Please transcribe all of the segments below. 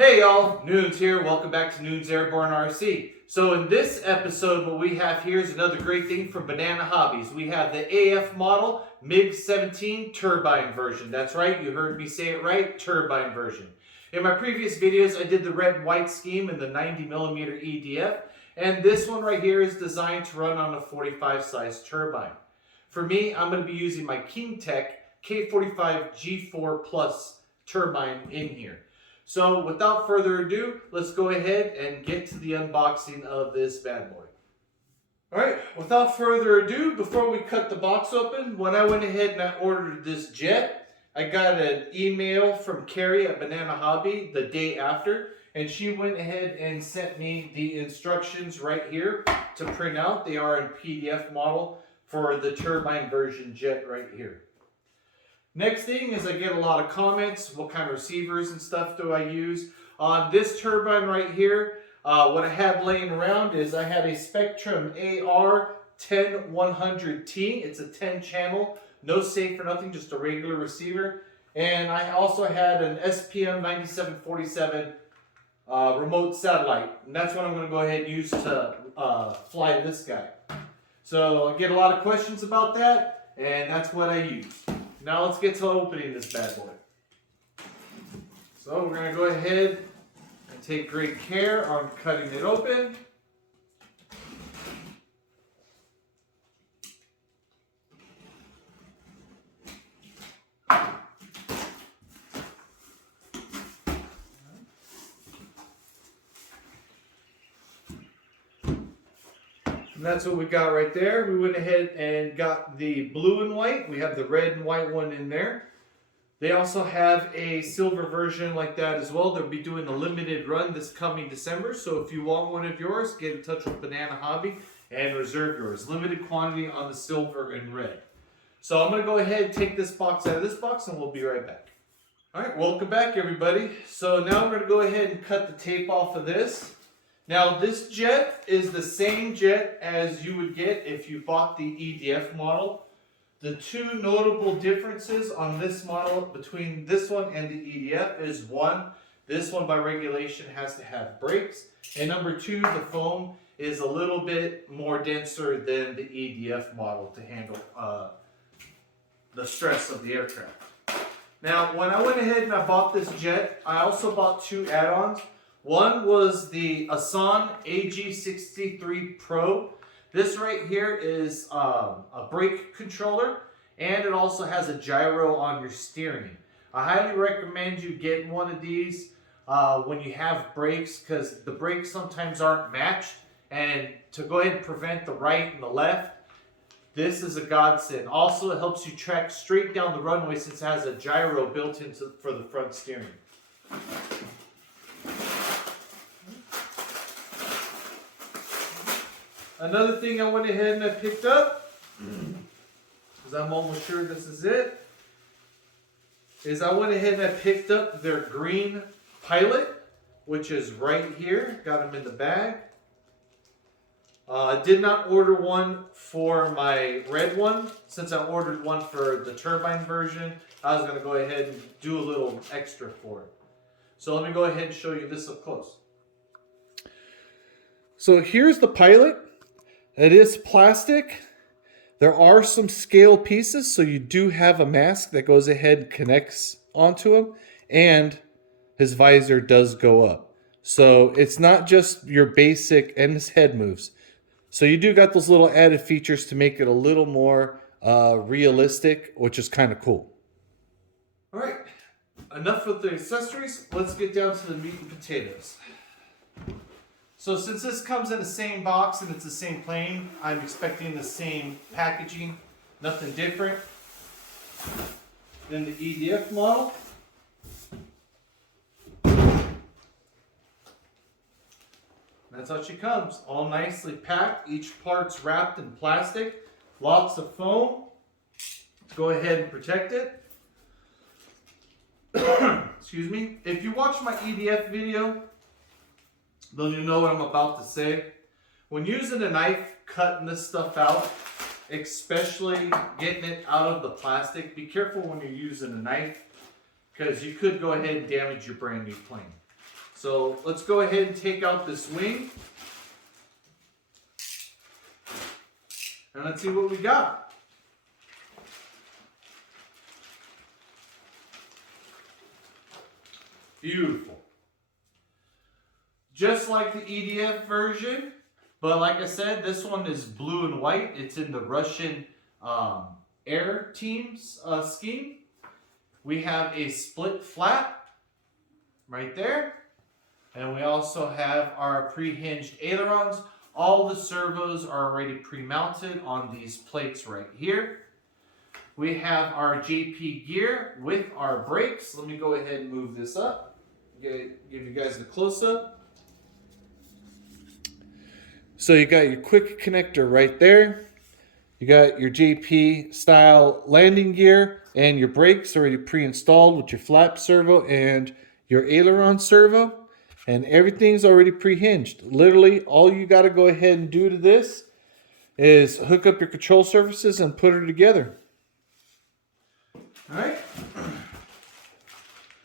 Hey y'all, Noons here. Welcome back to Noons Airborne RC. So in this episode, what we have here is another great thing from Banana Hobbies. We have the AF Model MIG-17 Turbine version. That's right, you heard me say it right, turbine version. In my previous videos, I did the red and white scheme in the 90mm EDF, and this one right here is designed to run on a 45 size turbine. For me, I'm going to be using my KingTech K45 G4 Plus turbine in here. So without further ado, let's go ahead and get to the unboxing of this bad boy. Alright, without further ado, before we cut the box open, when I went ahead and I ordered this jet, I got an email from Carrie at Banana Hobby the day after, and she went ahead and sent me the instructions right here to print out. They are in PDF model for the turbine version jet right here. Next thing is I get a lot of comments, what kind of receivers and stuff do I use. On this turbine right here, what I had laying around is I had a Spectrum AR10100T. It's a 10 channel, no safe or nothing, just a regular receiver. And I also had an SPM 9747 remote satellite. And that's what I'm going to go ahead and use to fly this guy. So I get a lot of questions about that, and that's what I use. Now let's get to opening this bad boy. So we're going to go ahead and take great care on cutting it open. And that's what we got right there. We went ahead and got the blue and white. We have the red and white one in there. They also have a silver version like that as well. They'll be doing a limited run this coming December. So if you want one of yours, get in touch with Banana Hobby and reserve yours. Limited quantity on the silver and red. So I'm going to go ahead and take this box out of this box and we'll be right back. All right, welcome back everybody. So now I'm going to go ahead and cut the tape off of this. Now this jet is the same jet as you would get if you bought the EDF model. The two notable differences on this model between this one and the EDF is one, this one by regulation has to have brakes, and number two, the foam is a little bit more denser than the EDF model to handle the stress of the aircraft. Now when I went ahead and I bought this jet, I also bought two add-ons. One was the Asan AG63 Pro. This right here is a brake controller, and it also has a gyro on your steering. I highly recommend you getting one of these when you have brakes, because the brakes sometimes aren't matched, and to go ahead and prevent the right and the left, this is a godsend. Also, it helps you track straight down the runway since it has a gyro built into for the front steering. Another thing I went ahead and I picked up, because I'm almost sure this is it, is I went ahead and I picked up their green Pilot, which is right here. Got them in the bag. I did not order one for my red one. Since I ordered one for the turbine version, I was going to go ahead and do a little extra for it. So let me go ahead and show you this up close. So here's the Pilot. It is plastic. There are some scale pieces, so you do have a mask that goes ahead and connects onto him, and his visor does go up. So it's not just your basic, and his head moves. So you do got those little added features to make it a little more realistic, which is kind of cool. All right, enough with the accessories. Let's get down to the meat and potatoes. So since this comes in the same box and it's the same plane, I'm expecting the same packaging, nothing different than the EDF model. That's how she comes, all nicely packed. Each part's wrapped in plastic, lots of foam. Let's go ahead and protect it. Excuse me. If you watch my EDF video, then you know what I'm about to say. When using a knife, cutting this stuff out, especially getting it out of the plastic, be careful when you're using a knife, because you could go ahead and damage your brand new plane. So let's go ahead and take out this wing. And let's see what we got. Beautiful. Just like the EDF version, but like I said, this one is blue and white. It's in the Russian air team's scheme. We have a split flap right there. And we also have our pre-hinged ailerons. All the servos are already pre-mounted on these plates right here. We have our JP gear with our brakes. Let me go ahead and move this up. Give you guys the close-up. So you got your quick connector right there. You got your JP style landing gear and your brakes already pre-installed with your flap servo and your aileron servo. And everything's already pre-hinged. Literally, all you got to go ahead and do to this is hook up your control surfaces and put her together. All right.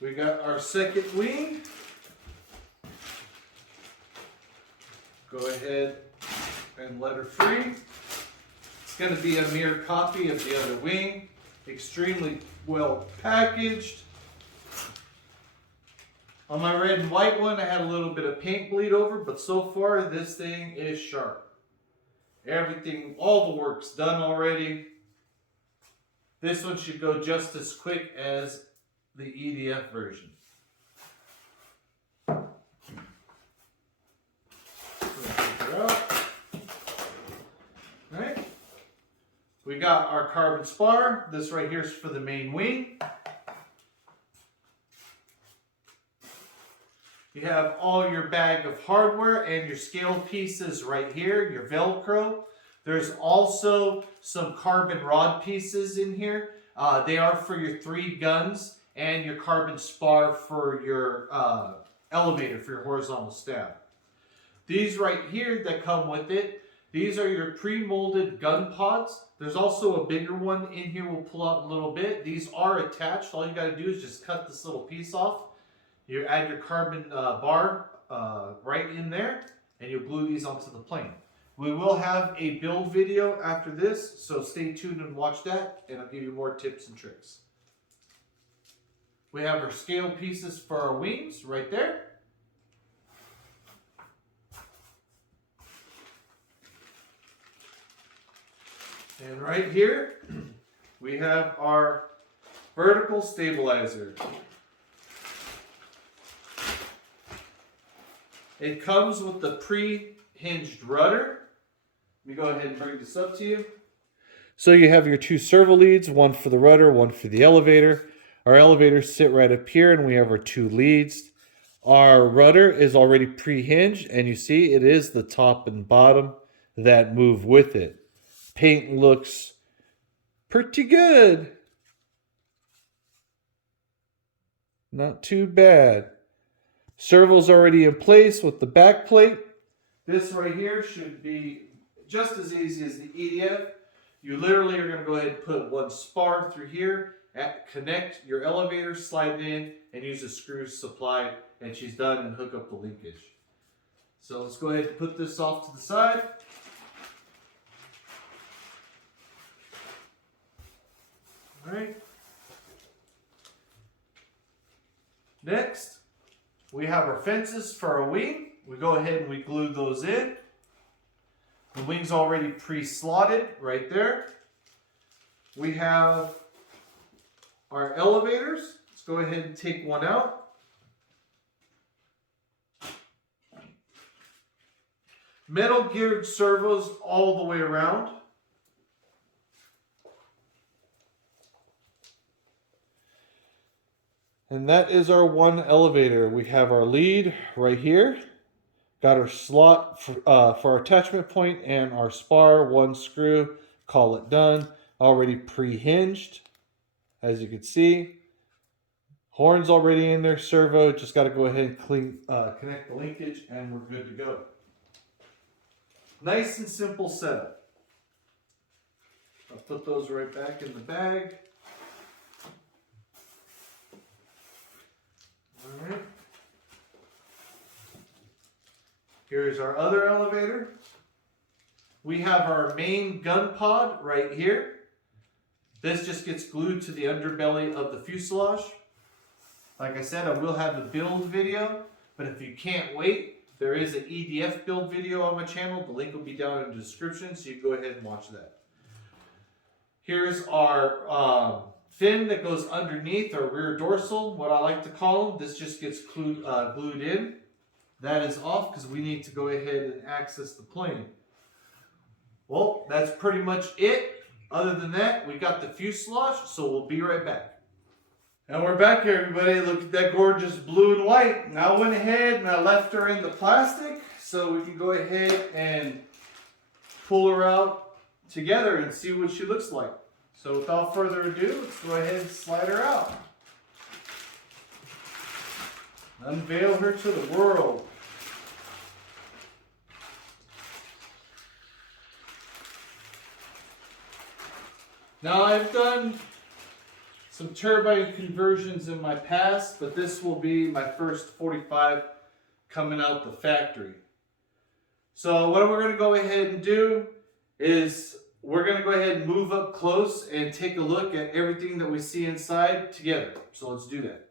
We got our second wing. Go ahead and let her free. It's going to be a mirror copy of the other wing. Extremely well packaged. On my red and white one, I had a little bit of paint bleed over, but so far this thing is sharp. Everything, all the work's done already. This one should go just as quick as the EDF version. Alright. We got our carbon spar. This right here is for the main wing. You have all your bag of hardware and your scale pieces right here, your Velcro. There's also some carbon rod pieces in here. They are for your 3 guns and your carbon spar for your elevator, for your horizontal stab. These right here that come with it, these are your pre-molded gun pods. There's also a bigger one in here we'll pull out in a little bit. These are attached. All you got to do is just cut this little piece off. You add your carbon bar right in there, and you'll glue these onto the plane. We will have a build video after this, so stay tuned and watch that, and I'll give you more tips and tricks. We have our scale pieces for our wings right there. And right here, we have our vertical stabilizer. It comes with the pre-hinged rudder. Let me go ahead and bring this up to you. So you have your 2 servo leads, one for the rudder, one for the elevator. Our elevators sit right up here, and we have our 2 leads. Our rudder is already pre-hinged, and you see it is the top and bottom that move with it. Paint looks pretty good. Not too bad. Servo's already in place with the back plate. This right here should be just as easy as the EDF. You literally are going to go ahead and put 1 spar through here, connect your elevator, slide it in, and use the screws supplied, and she's done, and hook up the linkage. So let's go ahead and put this off to the side. All right. Next, we have our fences for our wing. We go ahead and we glue those in. The wing's already pre-slotted right there. We have our elevators. Let's go ahead and take one out. Metal geared servos all the way around. And that is our one elevator. We have our lead right here. Got our slot for our attachment point and our spar, 1 screw. Call it done. Already pre-hinged, as you can see. Horn's already in there, servo. Just got to go ahead and connect the linkage, and we're good to go. Nice and simple setup. I'll put those right back in the bag. All right. Here's our other elevator. We have our main gun pod right here. This just gets glued to the underbelly of the fuselage. Like I said, I will have the build video, but if you can't wait, there is an EDF build video on my channel. The link will be down in the description, so you can go ahead and watch that. Here's our fin that goes underneath our rear dorsal, what I like to call them. This just gets glued in. That is off because we need to go ahead and access the plane. Well, that's pretty much it. Other than that, we got the fuselage, so we'll be right back. And we're back here, everybody. Look at that gorgeous blue and white. Now I went ahead and I left her in the plastic so we can go ahead and pull her out together and see what she looks like. So without further ado, let's go ahead and slide her out. Unveil her to the world. Now I've done some turbine conversions in my past, but this will be my first 45 coming out the factory. So what we're going to go ahead and do is we're going to go ahead and move up close and take a look at everything that we see inside together. So let's do that.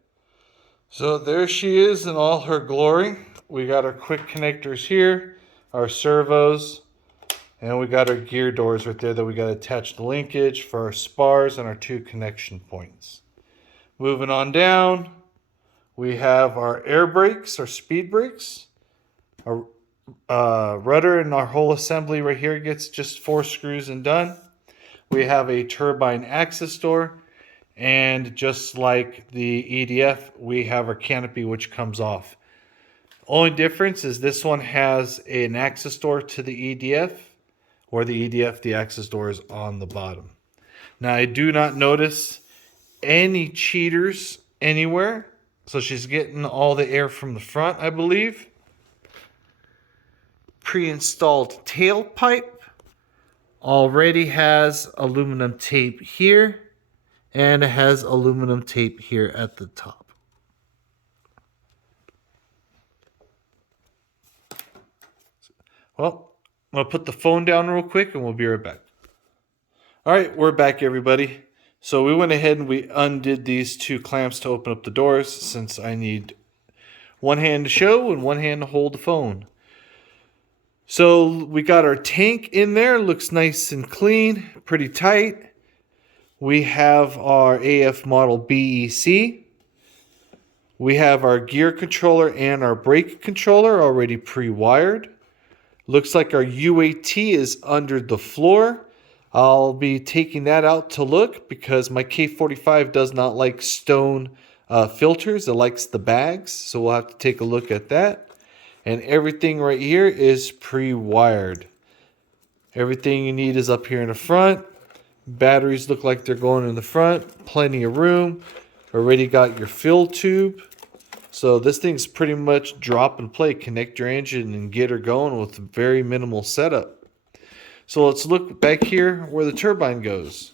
So there she is in all her glory. We got our quick connectors here, our servos, and we got our gear doors right there that we got to attach the linkage for our spars and our 2 connection points. Moving on down, we have our air brakes, our speed brakes, our rudder, and our whole assembly right here gets just 4 screws and done. We have a turbine access door, and just like the EDF, we have our canopy which comes off. Only difference is this one has an access door to the EDF, or the EDF, the access door is on the bottom. Now I do not notice any cheaters anywhere, so she's getting all the air from the front, I believe. Pre-installed tailpipe already has aluminum tape here, and it has aluminum tape here at the top. Well, I'm going to put the phone down real quick and we'll be right back. All right, we're back, everybody. So we went ahead and we undid these 2 clamps to open up the doors, since I need one hand to show and one hand to hold the phone. So we got our tank in there, looks nice and clean, pretty tight. We have our AF Model BEC. We have our gear controller and our brake controller already pre-wired. Looks like our UAT is under the floor. I'll be taking that out to look because my K45 does not like stone filters. It likes the bags, so we'll have to take a look at that. And everything right here is pre-wired. Everything you need is up here in the front. Batteries look like they're going in the front. Plenty of room. Already got your fill tube. So this thing's pretty much drop and play. Connect your engine and get her going with very minimal setup. So let's look back here where the turbine goes.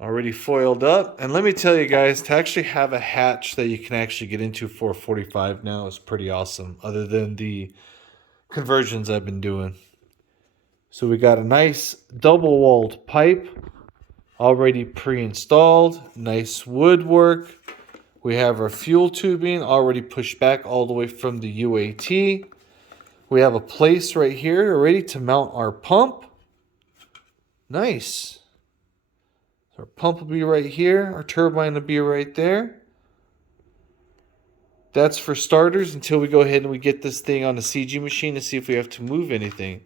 Already foiled up. And let me tell you guys, to actually have a hatch that you can actually get into for a 45 now is pretty awesome, other than the conversions I've been doing. So we got a nice double-walled pipe already pre-installed. Nice woodwork. We have our fuel tubing already pushed back all the way from the UAT. We have a place right here ready to mount our pump. Nice. Our pump will be right here. Our turbine will be right there. That's for starters until we go ahead and we get this thing on the CG machine to see if we have to move anything.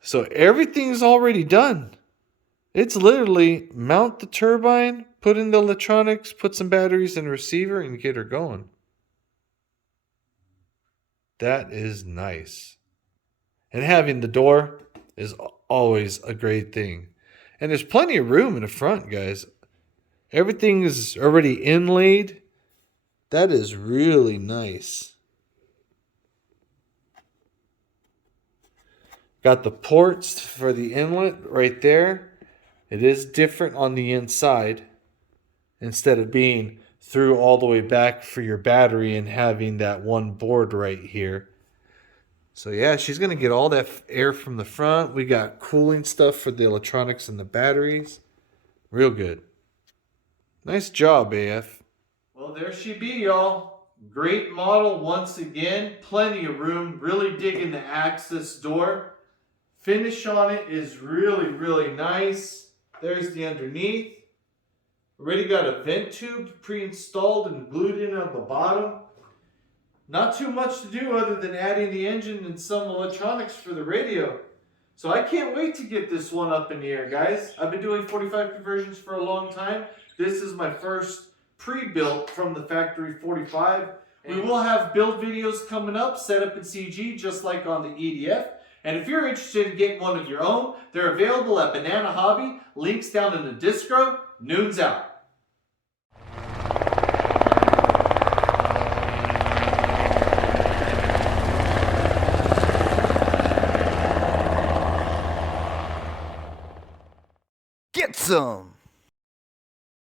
So everything's already done. It's literally mount the turbine, put in the electronics, put some batteries in the receiver, and get her going. That is nice. And having the door is always a great thing. And there's plenty of room in the front, guys. Everything is already inlaid. That is really nice. Got the ports for the inlet right there. It is different on the inside. Instead of being through all the way back for your battery and having that one board right here. So yeah, she's going to get all that air from the front. We got cooling stuff for the electronics and the batteries. Real good. Nice job, AF. Well, there she be, y'all. Great model once again. Plenty of room. Really digging the access door. Finish on it is really, really nice. There's the underneath. Already got a vent tube pre-installed and glued in at the bottom. Not too much to do other than adding the engine and some electronics for the radio. So I can't wait to get this one up in the air, guys. I've been doing 45 conversions for a long time. This is my first pre-built from the factory 45. We will have build videos coming up, set up in CG, just like on the EDF. And if you're interested in getting one of your own, they're available at Banana Hobby. Links down in the distro. Noon's out. Get some!